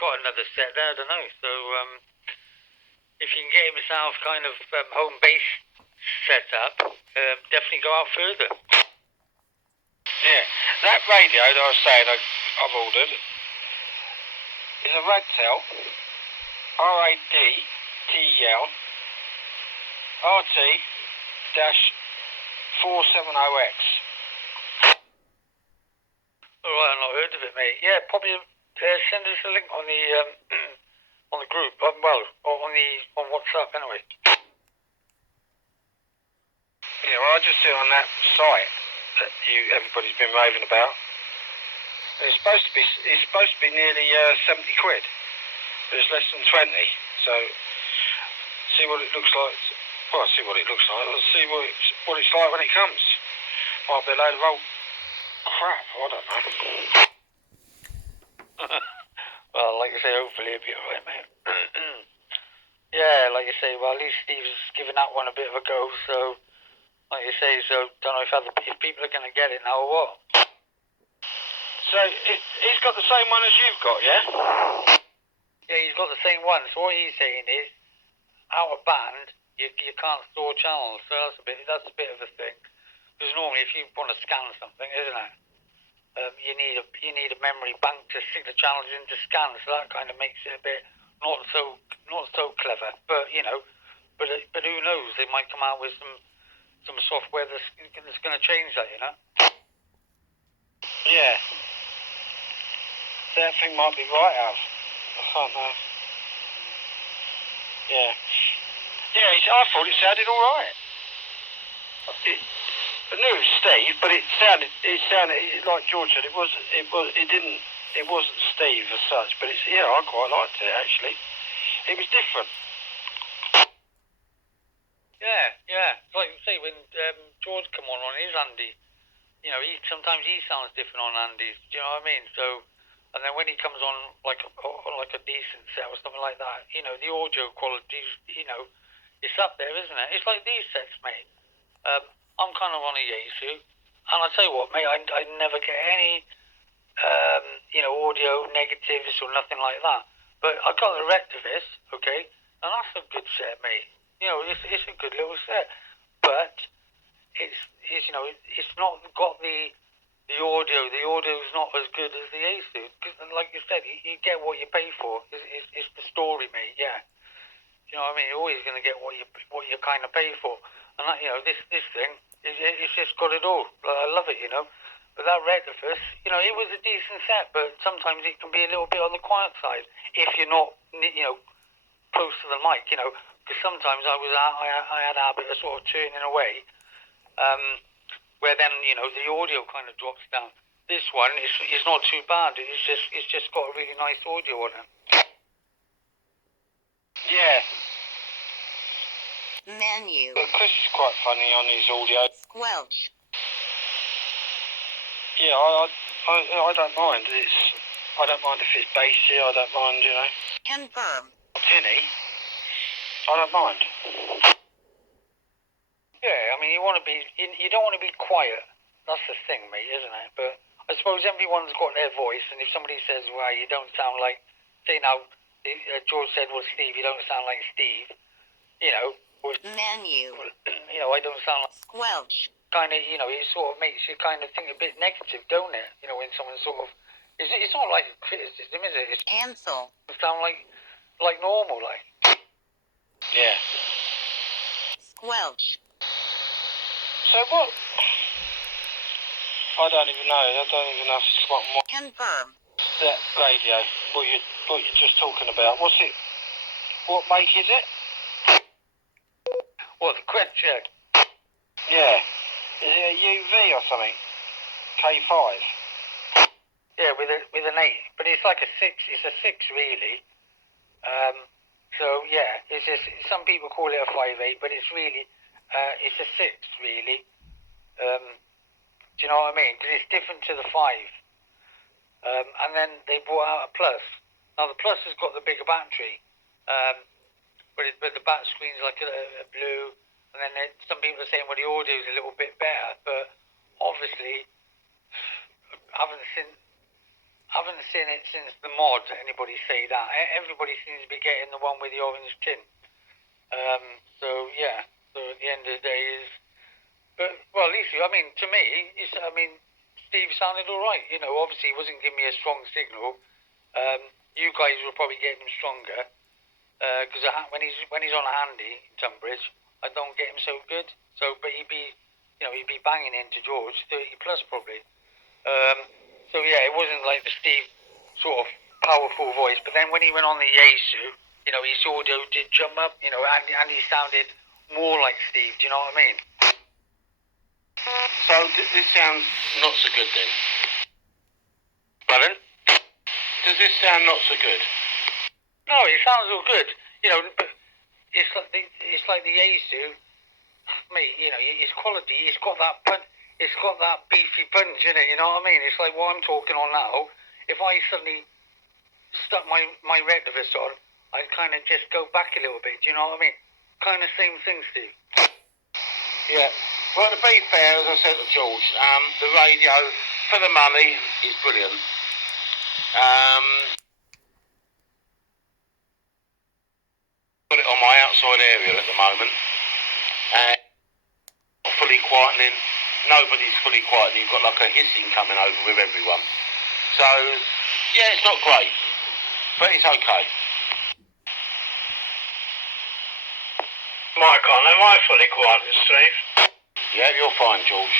got another set there, I don't know. So if you can get himself kind of home base set up, definitely go out further. Yeah, that radio that I was saying I've ordered is a Radtel, RADTEL, RT-470X. Alright, I've not heard of it, mate. Yeah, probably send us a link on the on the group, well, or on WhatsApp anyway. Yeah, well, I just see on that site that everybody's been raving about. It's supposed to be nearly 70 quid. But it's less than 20. So see what it looks like. Well, see what it looks like. Let's see what it's like when it comes. Might be a load of old crap. I don't know. Well, like I say, hopefully it'll be alright, mate. Yeah, like I say, well, at least Steve's given that one a bit of a go, so, like you say, so, don't know if people are going to get it now or what. So, he's got the same one as you've got, yeah? Yeah, he's got the same one, so what he's saying is, out of band, you can't store channels, so that's a bit of a thing. Because normally, if you want to scan something, isn't it? You need a memory bank to stick the channels into scan, so that kind of makes it a bit not so clever. But you know, but who knows? They might come out with some software that's going to change that. You know? Yeah. That thing might be right, Alf. I can't know. Yeah. Yeah. I thought it sounded all right. I knew it was Steve, but it sounded like George said. It wasn't Steve as such, but I quite liked it actually. It was different. Yeah. Like you say, when George come on his Andy, you know, sometimes he sounds different on Andy's. Do you know what I mean? So, and then when he comes on like a decent set or something like that, you know, the audio quality, you know, it's up there, isn't it? It's like these sets, mate. I'm kind of on a Yaesu, and I tell you what, mate, I never get any, you know, audio negatives or nothing like that. But I got the Rectivus, okay, and that's a good set, mate. You know, it's a good little set, but it's you know, it's not got the audio. The audio's not as good as the Yaesu, because like you said, you get what you pay for. It's the story, mate. Yeah. You know what I mean? You're always going to get what you kind of pay for, and that, you know, this thing, it's just got it all. I love it, you know. But that Rectifus, you know, it was a decent set, but sometimes it can be a little bit on the quiet side if you're not, you know, close to the mic, you know. Because sometimes I had a habit of sort of turning away, where then, you know, the audio kind of drops down. This one is not too bad. It's just got a really nice audio on it. Yeah. Menu. But Chris is quite funny on his audio. Squelch. Yeah, I don't mind. I don't mind if it's bassy. I don't mind, you know. Confirm. Tinny. I don't mind. Yeah, I mean, you don't want to be quiet. That's the thing, mate, isn't it? But I suppose everyone's got their voice, and if somebody says, well, you don't sound like, say now, George said, well, Steve, you don't sound like Steve, you know. Menu. You know, I don't sound like... Squelch. Kind of, you know, it sort of makes you kind of think a bit negative, don't it? You know, when someone sort of... It's not like criticism, is it? It's Cancel. sound like normal, like. Yeah. Squelch. So what? I don't even know. I don't even know if it's what Confirm. that radio. What you're just talking about. What's it? What make is it? What, the Quetcheck? Yeah. Is it a UV or something? K5. Yeah, with an 8, but it's like a 6. It's a 6 really. So yeah, it's just some people call it a 5.8, but it's really it's a 6 really. Do you know what I mean? Because it's different to the 5. And then they brought out a Plus. Now the Plus has got the bigger battery, but the back screen's like a blue. And then some people are saying, well, the audio is a little bit better, but obviously, haven't seen it since the mod. Anybody say that? Everybody seems to be getting the one with the orange tin. So yeah. So at the end of the day is, but well, at least I mean, to me, Steve sounded all right. You know, obviously he wasn't giving me a strong signal. You guys were probably getting him stronger because when he's on a handy in Tunbridge, I don't get him so good. So, but he'd be banging into George 30 plus probably. So yeah, it wasn't like the Steve sort of powerful voice. But then when he went on the Yesu, you know, his audio did jump up. You know, and he sounded more like Steve. Do you know what I mean? So this sounds not so good then. Pardon? Does this sound not so good? No, it sounds all good. You know, but it's like the Yesu, mate. You know, it's quality. It's got that punch. It's got that beefy punch in it. You know what I mean? It's like what I'm talking on now. If I suddenly stuck my Retrovis on, I'd kind of just go back a little bit. Do you know what I mean? Kind of same thing, Steve. Yeah. Well, to be fair, as I said to George, the radio for the money is brilliant. Got it on my outside area at the moment. Fully quietening. Nobody's fully quietening. You've got like a hissing coming over with everyone. So, yeah, it's not great, but it's okay. Mike on, am I fully quieted, Steve? Yeah, you're fine, George.